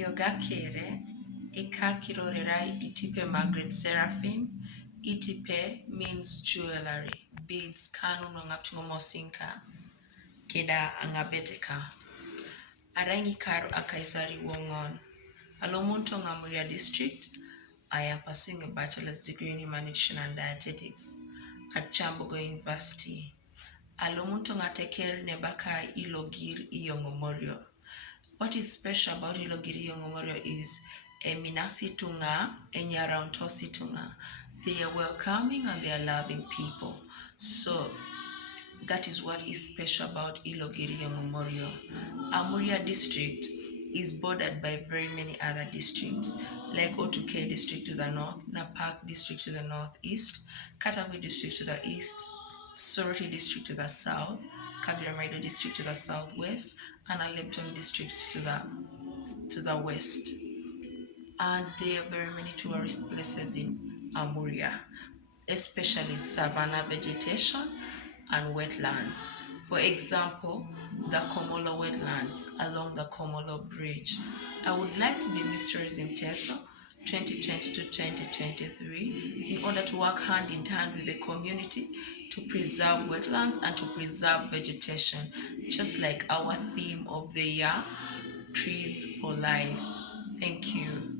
Yogakere, Ekakirorerai Itipe Margaret Seraphine. Itipe means jewelry, beads, kanu no ngaptingo mosinka, keda angabeteka. Arangi karo akaisari wongon. Alomunto Amuria district. I am pursuing a bachelor's degree in human nutrition and dietetics at Kyambogo University. Alomunto ngateker nebaka Ilogir iyongomorio. What is special about Ilogir iyongomorio is eminasitunga enyarantossitunga. They are welcoming and they are loving people. So that is what is special about Ilogir iyongomorio. Amuria district is bordered by very many other districts, like Otuke district to the north, Napak district to the northeast, Katawi district to the east, Soroti district to the south, Kabiramaido district to the southwest, and Alepton district to the west. And there are very many tourist places in Amuria, especially savanna vegetation and wetlands. For example, the Komolo wetlands along the Komolo Bridge. I would like to be Miss Tourism Iteso 2020 to 2023 in order to work hand in hand with the community to preserve wetlands and to preserve vegetation, just like our theme of the year, Trees for Life. Thank you.